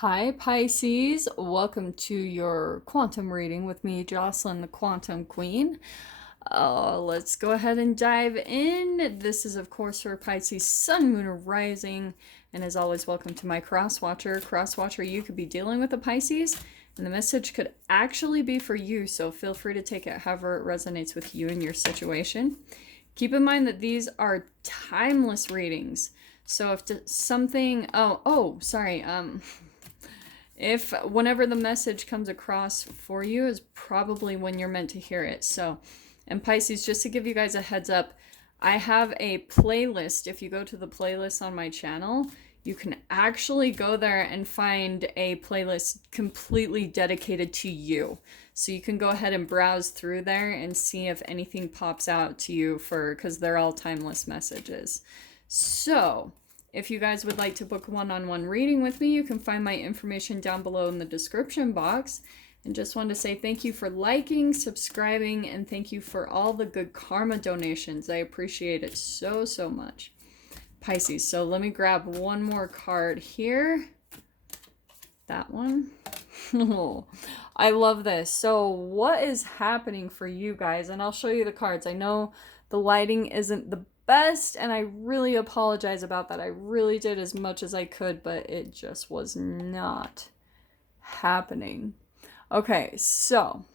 Hi Pisces, welcome to your quantum reading with me, Jocelyn, the Quantum Queen. Let's go ahead and dive in. This is, of course, for Pisces Sun, Moon, or Rising. And as always, welcome to my Crosswatcher. Crosswatcher, you could be dealing with a Pisces, and the message could actually be for you, so feel free to take it however it resonates with you and your situation. Keep in mind that these are timeless readings. So if something, if whenever the message comes across for you is probably when you're meant to hear it. So, and Pisces, just to give you guys a heads up, I have a playlist. If you go to the playlist on my channel, you can actually go there and find a playlist completely dedicated to you. So you can go ahead and browse through there and see if anything pops out to you because they're all timeless messages. So if you guys would like to book a one-on-one reading with me, you can find my information down below in the description box. And just wanted to say thank you for liking, subscribing, and thank you for all the good karma donations. I appreciate it so, so much. Pisces, so let me grab one more card here. That one. Oh, I love this. So what is happening for you guys? And I'll show you the cards. I know the lighting isn't the best, and I really apologize about that. I really did as much as I could, but it just was not happening. Okay, so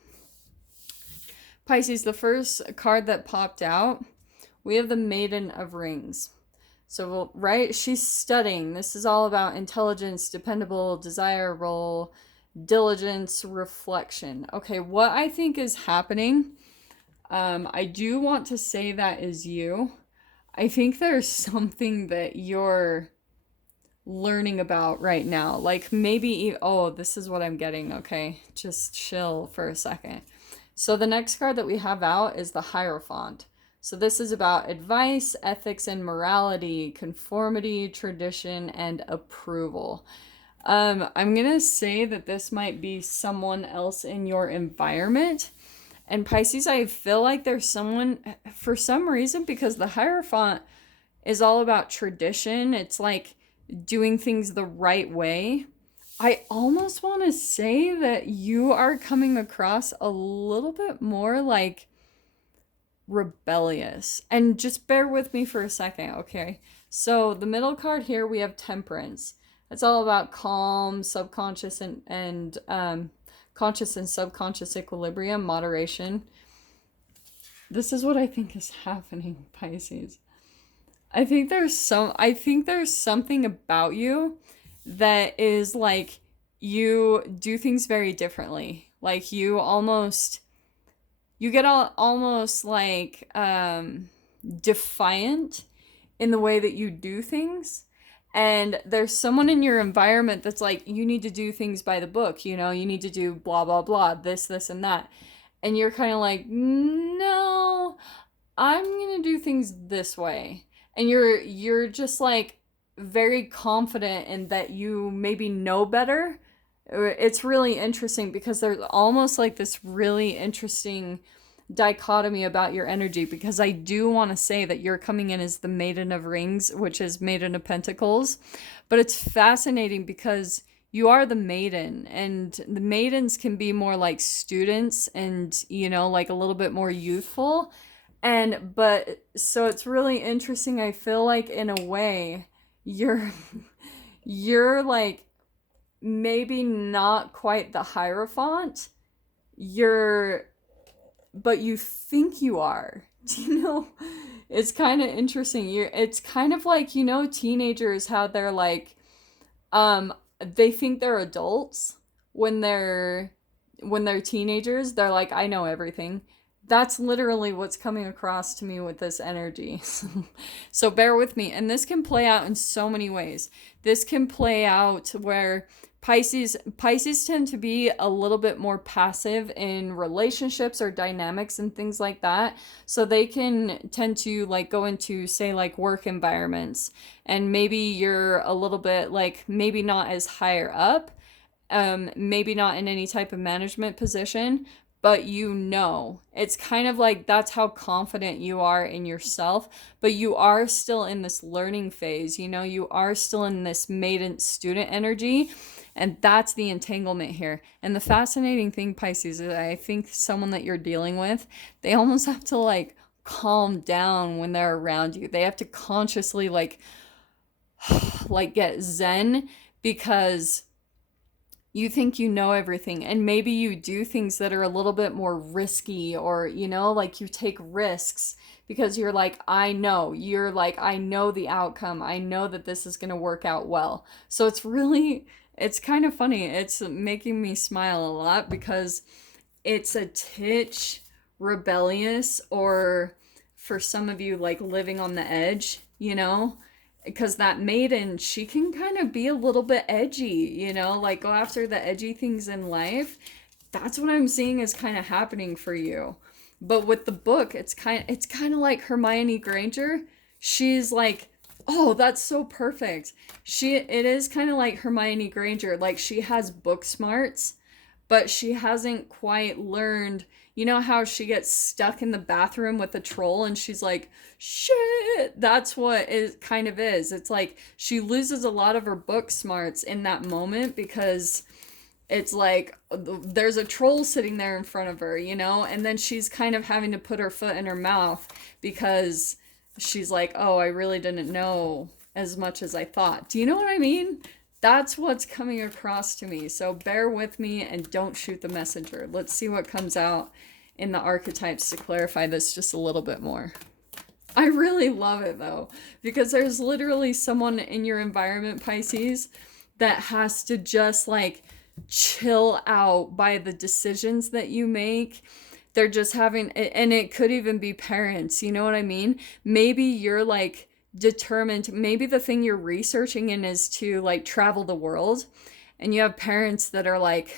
Pisces, the first card that popped out, we have the Maiden of Rings. So, right, she's studying. This is all about intelligence, dependable, desirable, diligence, reflection. Okay, what I think is happening, I do want to say that is you. I think there's something that you're learning about right now. Like maybe, oh, this is what I'm getting. Okay, just chill for a second. So the next card that we have out is the Hierophant. So this is about advice, ethics, and morality, conformity, tradition, and approval. I'm going to say that this might be someone else in your environment. And Pisces, I feel like there's someone, for some reason, because the Hierophant is all about tradition. It's like doing things the right way. I almost want to say that you are coming across a little bit more like rebellious. And just bear with me for a second, okay? So the middle card here, we have Temperance. It's all about calm, subconscious, and conscious and subconscious equilibrium, moderation. This is what I think is happening, Pisces. I think there's something about you that is like you do things very differently. Like you get almost like defiant in the way that you do things. And there's someone in your environment that's like, you need to do things by the book, you need to do blah, blah, blah, this, and that. And you're kind of like, no, I'm going to do things this way. And you're just like very confident in that you maybe know better. It's really interesting because there's almost like this really interesting dichotomy about your energy, because I do want to say that you're coming in as the Maiden of Rings, which is Maiden of Pentacles, but it's fascinating because you are the maiden, and the maidens can be more like students and like a little bit more youthful, but so it's really interesting. I feel like in a way you're like maybe not quite the Hierophant, but you think you are. It's kind of interesting. It's kind of like, teenagers, how they're like, they think they're adults when they're teenagers. They're like, I know everything. That's literally what's coming across to me with this energy. So bear with me. And this can play out in so many ways. This can play out where Pisces tend to be a little bit more passive in relationships or dynamics and things like that. So they can tend to like go into, say, like work environments, and maybe you're a little bit like maybe not as higher up, maybe not in any type of management position, but you know. It's kind of like that's how confident you are in yourself, but you are still in this learning phase. You know, you are still in this maiden student energy, and that's the entanglement here. And the fascinating thing, Pisces, is I think someone that you're dealing with, they almost have to like calm down when they're around you. They have to consciously like get zen, because you think you know everything, and maybe you do things that are a little bit more risky, or you know, like you take risks because you're like, I know. You're like, I know the outcome. I know that this is going to work out well. So it's kind of funny. It's making me smile a lot because it's a titch rebellious, or for some of you, like living on the edge, you know? Because that maiden, she can kind of be a little bit edgy, you know, like go after the edgy things in life. That's what I'm seeing is kind of happening for you. But with the book, it's kind of like Hermione Granger. She's like, oh, that's so perfect. It is kind of like Hermione Granger. Like she has book smarts, but she hasn't quite learned. You know how she gets stuck in the bathroom with a troll and she's like, shit. That's what it kind of is. It's like she loses a lot of her book smarts in that moment, because it's like there's a troll sitting there in front of her, you know, and then she's kind of having to put her foot in her mouth because she's like, oh, I really didn't know as much as I thought. Do you know what I mean? That's what's coming across to me. So bear with me and don't shoot the messenger. Let's see what comes out in the archetypes to clarify this just a little bit more. I really love it though, because there's literally someone in your environment, Pisces, that has to just like chill out by the decisions that you make. They're just having, and it could even be parents, you know what I mean? Maybe you're like determined, maybe the thing you're researching in is to like travel the world, and you have parents that are like,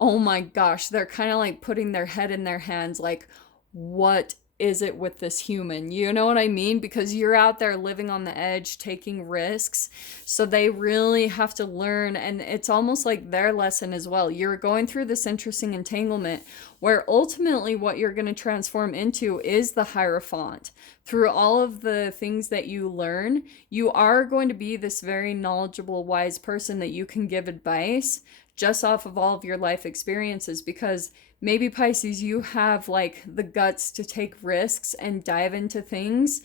oh my gosh, they're kind of like putting their head in their hands, like, what is it with this human? You know what I mean? Because you're out there living on the edge, taking risks. So they really have to learn. And it's almost like their lesson as well. You're going through this interesting entanglement where ultimately what you're going to transform into is the Hierophant. Through all of the things that you learn, you are going to be this very knowledgeable, wise person that you can give advice just off of all of your life experiences, because maybe Pisces, you have like the guts to take risks and dive into things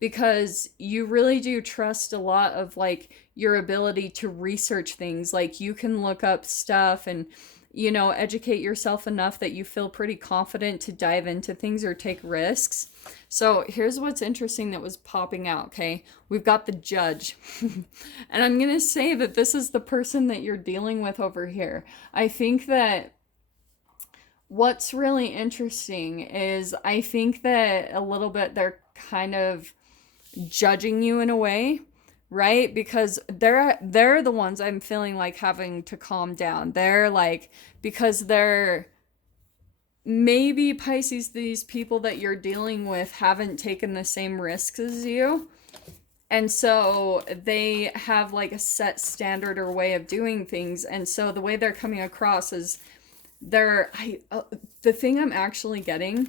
because you really do trust a lot of like your ability to research things. Like you can look up stuff and, you know, educate yourself enough that you feel pretty confident to dive into things or take risks. So here's what's interesting that was popping out, okay? We've got the Judge. And I'm going to say that this is the person that you're dealing with over here. I think that what's really interesting is I think that a little bit they're kind of judging you in a way, right? Because they're the ones I'm feeling like having to calm down. They're like, because they're maybe Pisces, these people that you're dealing with haven't taken the same risks as you. And so they have like a set standard or way of doing things. And so the way they're coming across is the thing I'm actually getting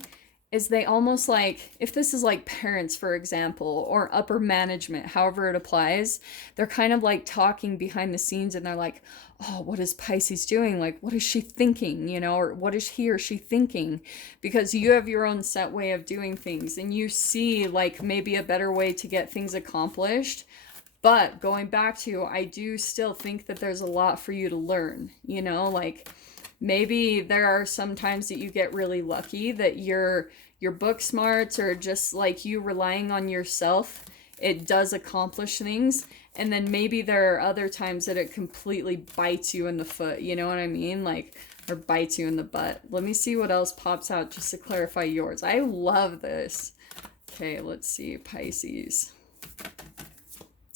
is they almost like, if this is like parents, for example, or upper management, however it applies, they're kind of like talking behind the scenes and they're like, oh, what is Pisces doing? Like, what is she thinking? You know, or what is he or she thinking? Because you have your own set way of doing things and you see like maybe a better way to get things accomplished. But going back to, I do still think that there's a lot for you to learn, you know, like maybe there are some times that you get really lucky that your book smarts or just like you relying on yourself, it does accomplish things. And then maybe there are other times that it completely bites you in the foot, you know what I mean? Like, or bites you in the butt. Let me see what else pops out just to clarify yours. I love this. Okay, let's see, Pisces.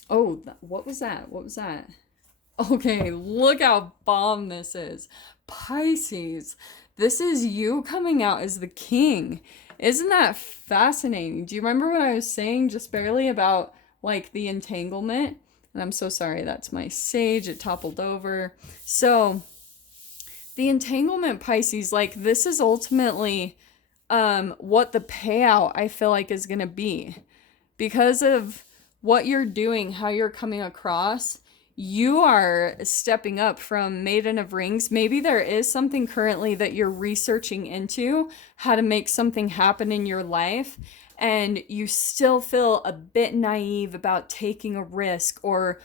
Oh, what was that? What was that? Okay, look how bomb this is. Pisces, this is you coming out as the king. Isn't that fascinating? Do you remember what I was saying just barely about like the entanglement? And I'm so sorry, that's my sage. It toppled over. So the entanglement, Pisces, like this is ultimately what the payout I feel like is going to be. Because of what you're doing, how you're coming across, you are stepping up from Maiden of Rings. Maybe there is something currently that you're researching into, how to make something happen in your life, and you still feel a bit naive about taking a risk or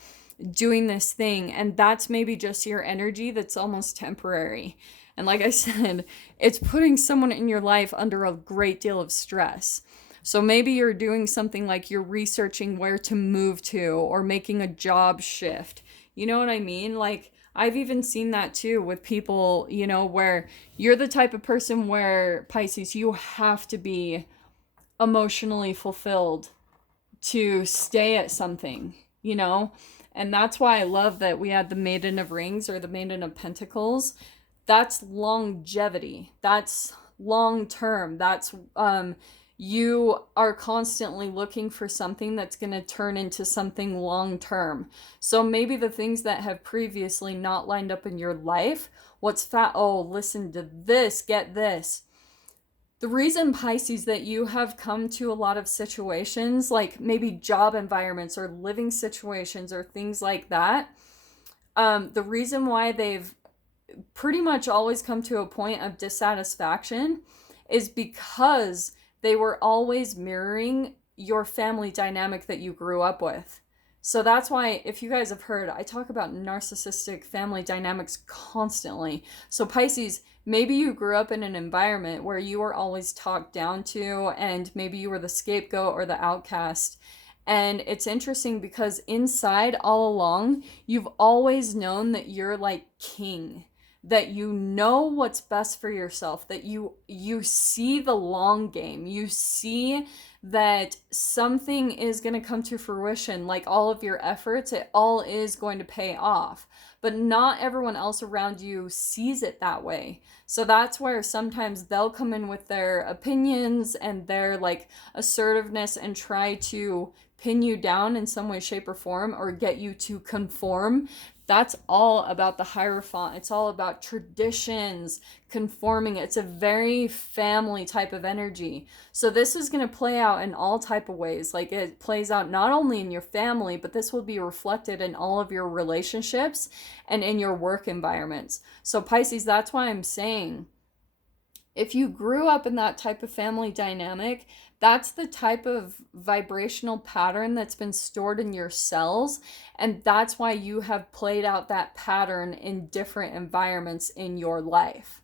doing this thing. And that's maybe just your energy that's almost temporary. And like I said, it's putting someone in your life under a great deal of stress. So maybe you're doing something like you're researching where to move to or making a job shift. You know what I mean? Like, I've even seen that too with people, you know, where you're the type of person where, Pisces, you have to be emotionally fulfilled to stay at something, you know? And that's why I love that we had the Maiden of Rings or the Maiden of Pentacles. That's longevity. That's long term. That's you are constantly looking for something that's going to turn into something long term. So maybe the things that have previously not lined up in your life, oh, listen to this, get this. The reason, Pisces, that you have come to a lot of situations, like maybe job environments or living situations or things like that, the reason why they've pretty much always come to a point of dissatisfaction is because they were always mirroring your family dynamic that you grew up with. So that's why, if you guys have heard, I talk about narcissistic family dynamics constantly. So Pisces, maybe you grew up in an environment where you were always talked down to, and maybe you were the scapegoat or the outcast. And it's interesting because inside, all along, you've always known that you're like king, that you know what's best for yourself, that you see the long game. You see that something is going to come to fruition, like all of your efforts, it all is going to pay off. But not everyone else around you sees it that way. So that's where sometimes they'll come in with their opinions and their like assertiveness and try to pin you down in some way, shape, or form, or get you to conform. That's all about the Hierophant. It's all about traditions, conforming. It's a very family type of energy. So this is going to play out in all type of ways. Like it plays out not only in your family, but this will be reflected in all of your relationships and in your work environments. So Pisces, that's why I'm saying, if you grew up in that type of family dynamic, that's the type of vibrational pattern that's been stored in your cells. And that's why you have played out that pattern in different environments in your life.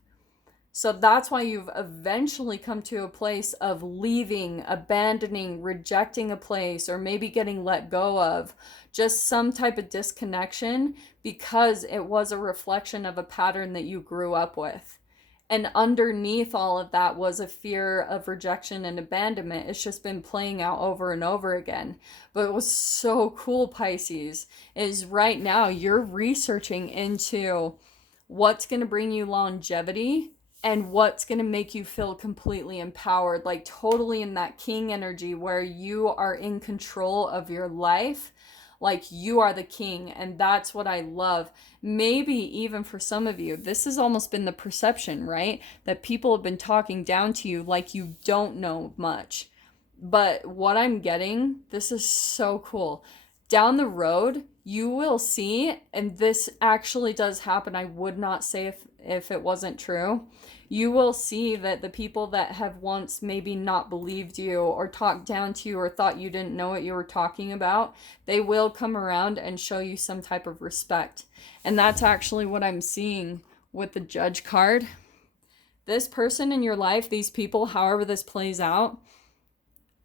So that's why you've eventually come to a place of leaving, abandoning, rejecting a place, or maybe getting let go of just some type of disconnection because it was a reflection of a pattern that you grew up with. And underneath all of that was a fear of rejection and abandonment. It's just been playing out over and over again. But what's so cool, Pisces, is right now you're researching into what's going to bring you longevity and what's going to make you feel completely empowered, like totally in that king energy where you are in control of your life. Like you are the king, and that's what I love. Maybe even for some of you, this has almost been the perception, right? That people have been talking down to you like you don't know much. But what I'm getting, this is so cool. Down the road, you will see, and this actually does happen. I would not say if it wasn't true. You will see that the people that have once maybe not believed you or talked down to you or thought you didn't know what you were talking about, they will come around and show you some type of respect. And that's actually what I'm seeing with the Judge card. This person in your life, these people, however this plays out,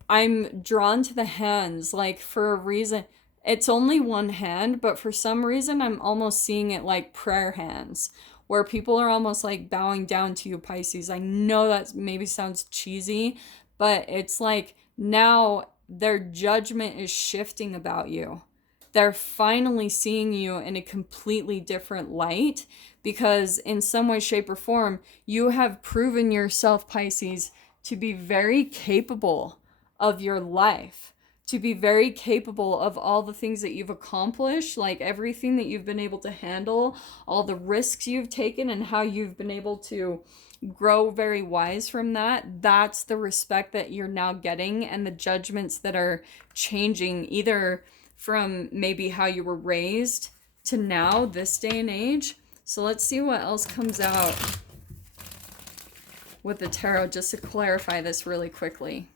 I'm drawn to the hands, like for a reason. It's only one hand, but for some reason I'm almost seeing it like prayer hands, where people are almost like bowing down to you, Pisces. I know that maybe sounds cheesy, but it's like now their judgment is shifting about you. They're finally seeing you in a completely different light because in some way, shape, or form, you have proven yourself, Pisces, to be very capable of your life. to be very capable of all the things that you've accomplished, like everything that you've been able to handle, all the risks you've taken, and how you've been able to grow very wise from that. That's the respect that you're now getting, and the judgments that are changing, either from maybe how you were raised to now, this day and age. So let's see what else comes out with the tarot, just to clarify this really quickly.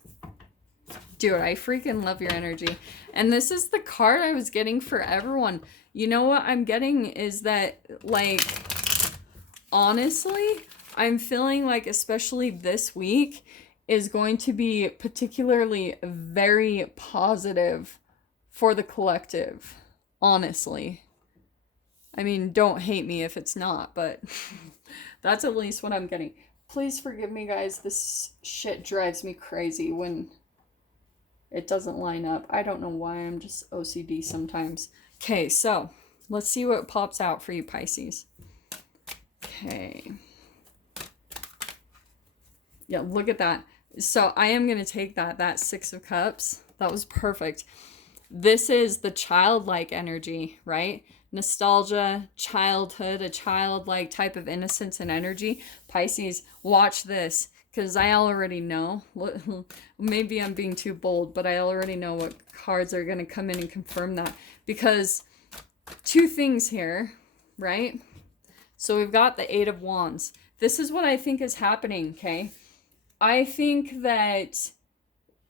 Dude, I freaking love your energy. And this is the card I was getting for everyone. You know what I'm getting is that, like, honestly, I'm feeling like especially this week is going to be particularly very positive for the collective. Honestly. I mean, don't hate me if it's not, but that's at least what I'm getting. Please forgive me, guys. This shit drives me crazy when it doesn't line up. I don't know why. I'm just OCD sometimes. Okay, so let's see what pops out for you, Pisces. Okay. Yeah, look at that. So I am going to take that Six of Cups. That was perfect. This is the childlike energy, right? Nostalgia, childhood, a childlike type of innocence and energy. Pisces, watch this. Because I already know, maybe I'm being too bold, but I already know what cards are going to come in and confirm that. Because two things here, right? So we've got the Eight of Wands. This is what I think is happening, okay? I think that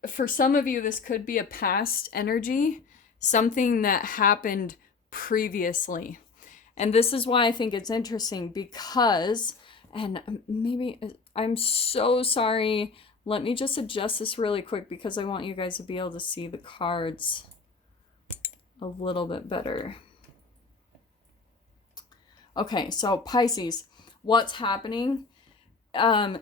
for some of you, this could be a past energy, something that happened previously. And this is why I think it's interesting, because, and maybe, I'm so sorry. Let me just adjust this really quick because I want you guys to be able to see the cards a little bit better. Okay, so Pisces, what's happening?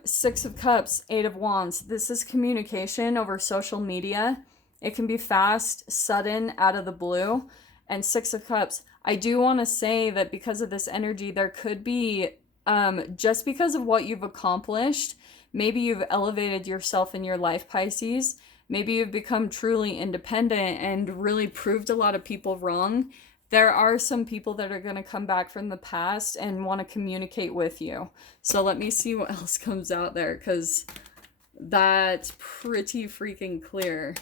Six of Cups, Eight of Wands. This is communication over social media. It can be fast, sudden, out of the blue. And Six of Cups, I do want to say that because of this energy, there could be, just because of what you've accomplished, maybe you've elevated yourself in your life, Pisces. Maybe you've become truly independent and really proved a lot of people wrong. There are some people that are going to come back from the past and want to communicate with you. So let me see what else comes out there, because that's pretty freaking clear.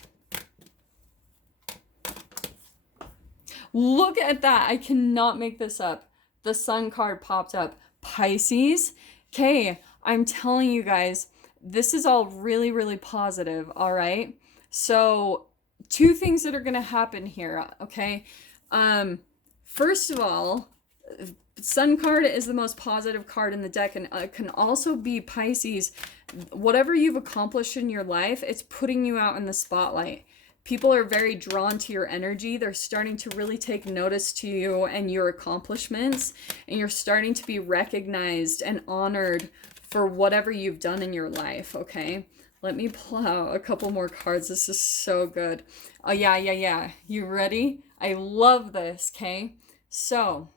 Look at that. I cannot make this up. The Sun card popped up. Pisces. Okay, I'm telling you guys, this is all really, really positive, all right? So, two things that are going to happen here, okay? First of all, Sun card is the most positive card in the deck, and it can also be Pisces. Whatever you've accomplished in your life, it's putting you out in the spotlight. People are very drawn to your energy. They're starting to really take notice to you and your accomplishments, and you're starting to be recognized and honored for whatever you've done in your life, okay? Let me pull out a couple more cards. This is so good. Oh, yeah. You ready? I love this, okay? So,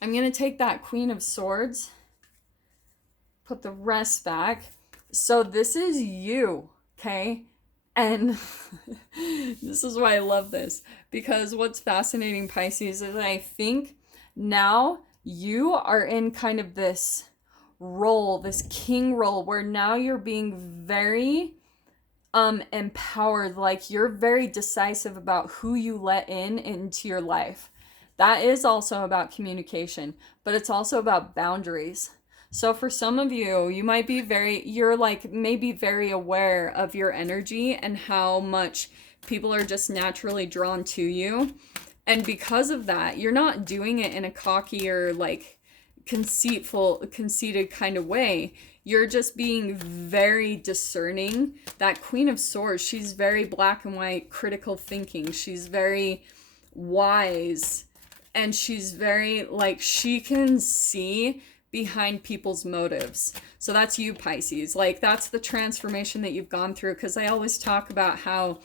I'm going to take that Queen of Swords, put the rest back. So, this is you, okay? And this is why I love this, because what's fascinating, Pisces, is I think now you are in kind of this role, this king role, where now you're being very empowered. Like, you're very decisive about who you let into your life. That is also about communication, but it's also about boundaries. So for some of you, you might be you're like maybe very aware of your energy and how much people are just naturally drawn to you. And because of that, you're not doing it in a cocky or like conceited kind of way. You're just being very discerning. That Queen of Swords, she's very black and white, critical thinking. She's very wise, and she's very like, she can see behind people's motives. So that's you, Pisces. Like, that's the transformation that you've gone through, because I always talk about how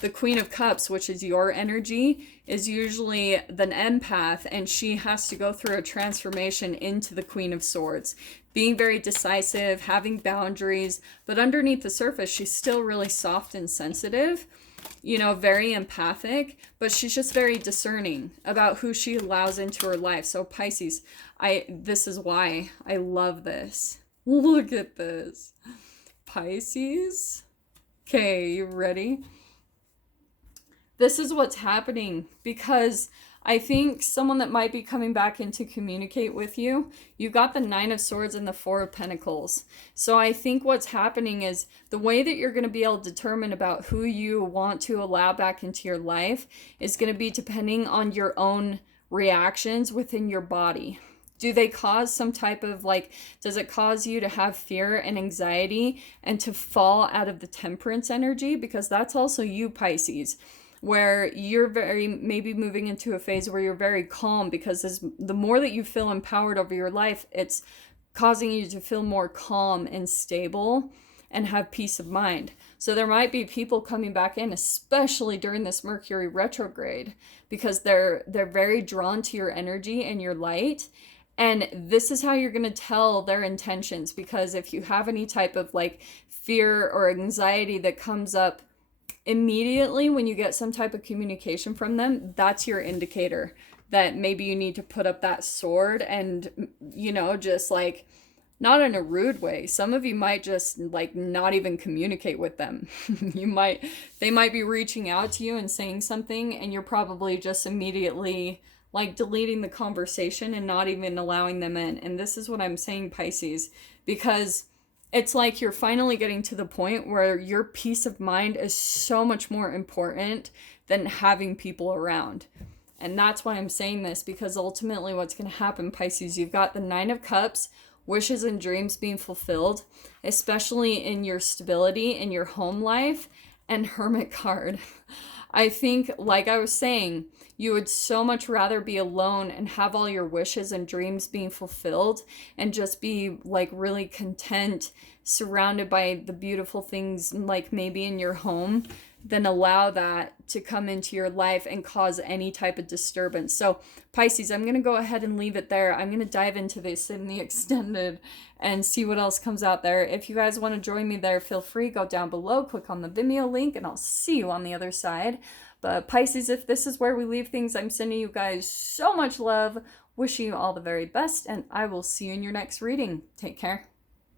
the Queen of Cups, which is your energy, is usually the empath, and she has to go through a transformation into the Queen of Swords, being very decisive, having boundaries, but underneath the surface, she's still really soft and sensitive. you know, very empathic, but she's just very discerning about who she allows into her life. So Pisces, this is why I love this. Look at this. Pisces. Okay, you ready? This is what's happening, because I think someone that might be coming back in to communicate with you, you got the Nine of Swords and the Four of Pentacles. So I think what's happening is the way that you're going to be able to determine about who you want to allow back into your life is going to be depending on your own reactions within your body. Do they cause some type of like, does it cause you to have fear and anxiety and to fall out of the temperance energy? Because that's also you, Pisces, where you're very maybe moving into a phase where you're very calm, because the more that you feel empowered over your life, it's causing you to feel more calm and stable and have peace of mind. So there might be people coming back in, especially during this Mercury retrograde, because they're very drawn to your energy and your light. And this is how you're going to tell their intentions, because if you have any type of like fear or anxiety that comes up immediately when you get some type of communication from them, that's your indicator that maybe you need to put up that sword and, you know, just like, not in a rude way. Some of you might just like not even communicate with them. They might be reaching out to you and saying something, and you're probably just immediately like deleting the conversation and not even allowing them in. And this is what I'm saying, Pisces, because it's like you're finally getting to the point where your peace of mind is so much more important than having people around. And that's why I'm saying this, because ultimately what's going to happen, Pisces, you've got the Nine of Cups, wishes and dreams being fulfilled, especially in your stability in your home life, and Hermit card. I think, like I was saying, you would so much rather be alone and have all your wishes and dreams being fulfilled and just be like really content, surrounded by the beautiful things like maybe in your home, than allow that to come into your life and cause any type of disturbance. So Pisces, I'm going to go ahead and leave it there. I'm going to dive into this in the extended and see what else comes out there. If you guys want to join me there, feel free, go down below, click on the Vimeo link, and I'll see you on the other side. But Pisces, if this is where we leave things, I'm sending you guys so much love, wishing you all the very best, and I will see you in your next reading. Take care.